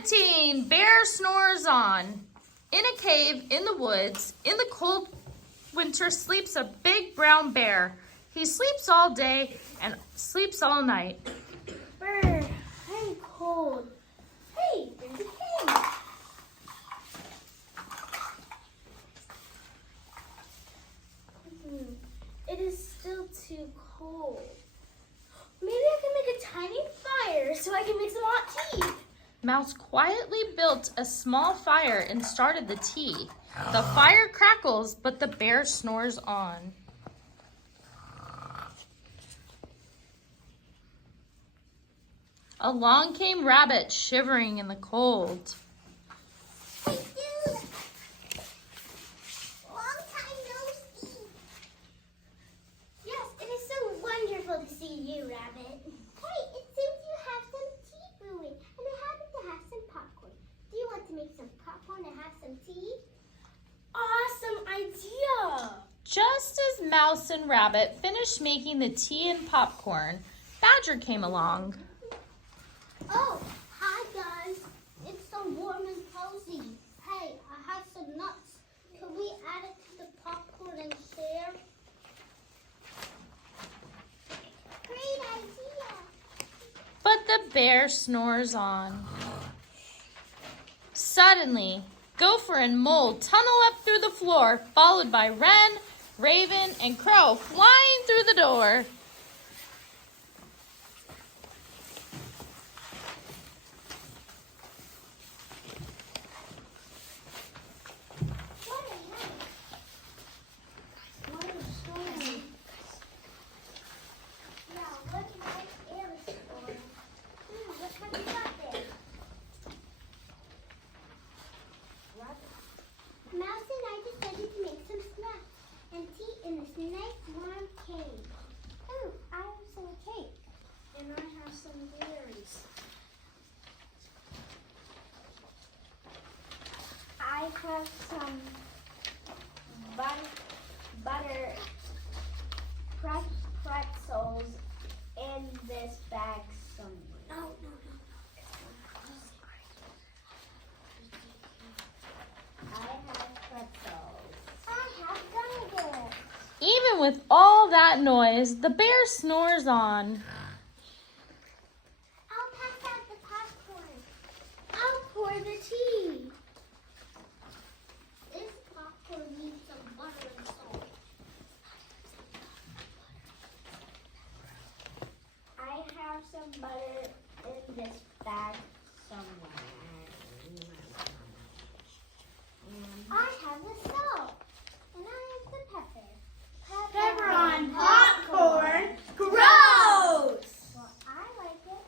Presenting Bear Snores On. In a cave in the woods, in the cold winter, sleeps a big brown bear. He sleeps all day and sleeps all night. Bear, I'm cold. Hey, there's a cave. It is still too cold. Maybe I can make a tiny fire so I can make some hot tea. Mouse quietly built a small fire and started the tea. The fire crackles, but the bear snores on. Along came Rabbit, shivering in the cold. Hey, dude! Long time no see. Yes, it is so wonderful to see you, Rabbit. Hey, it seems you have some tea brewing, and I happen to have some popcorn. Do you want to make some popcorn and have some tea? Awesome idea! Just as Mouse and Rabbit finished making the tea and popcorn, Badger came along. Oh, hi guys. It's so warm and cozy. Hey, I have some nuts. Can we add it to the popcorn and share? Great idea. But the bear snores on. Suddenly, Gopher and Mole tunnel up through the floor, followed by Wren, Raven, and Crow flying through the door. Mouse and I decided to make some snacks and tea in this nice warm cave. Oh, I have some cake. And I have some berries. I have some butter pretzels in this bag somewhere. No. I have pretzels. I have donuts. Even with all that noise, the bear snores on. I'll pass out the popcorn. I'll pour the tea. This popcorn needs some butter and salt. I have some butter in this bag somewhere. I have the salt. And I have the pepper. Pepper on popcorn? Gross! Well, I like it.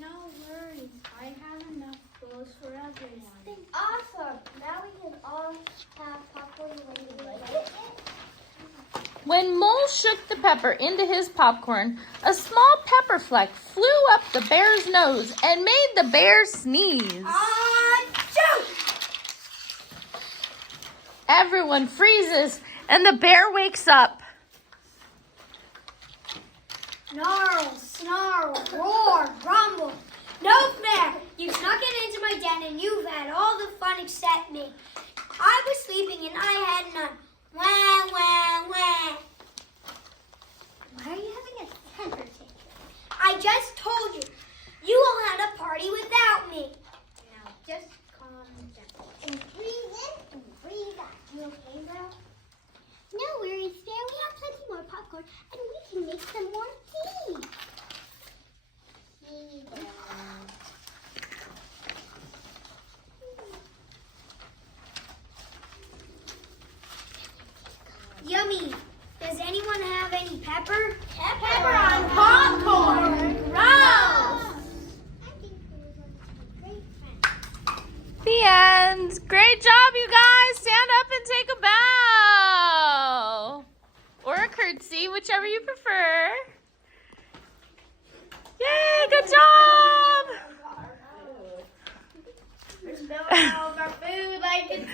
No worries. I have enough clothes for everyone. Awesome. Now we can all have popcorn when we like it. When Mole shook the pepper into his popcorn, a small pepper fleck flew up the bear's nose and made the bear sneeze. Achoo! Everyone freezes and the bear wakes up. Snarl, snarl, roar, grumble. No fair! You snuck it into my den and you've had all the fun except me. I was sleeping and I had none. Wah, wah, wah. Why are you having a temper tantrum? I just told you. You all had a party without me. Now just calm down. And breathe in and breathe out. You okay, bro? No worries, Bear. We have plenty more popcorn and we can make some more tea. Yummy. Does anyone have any pepper? Pepper on popcorn. Gross. I think we're going to be great friends. The end. Great job, you guys. Stand up and take a bow. Or a curtsy, whichever you prefer. Yay, good job. We're spilling all of our food like it's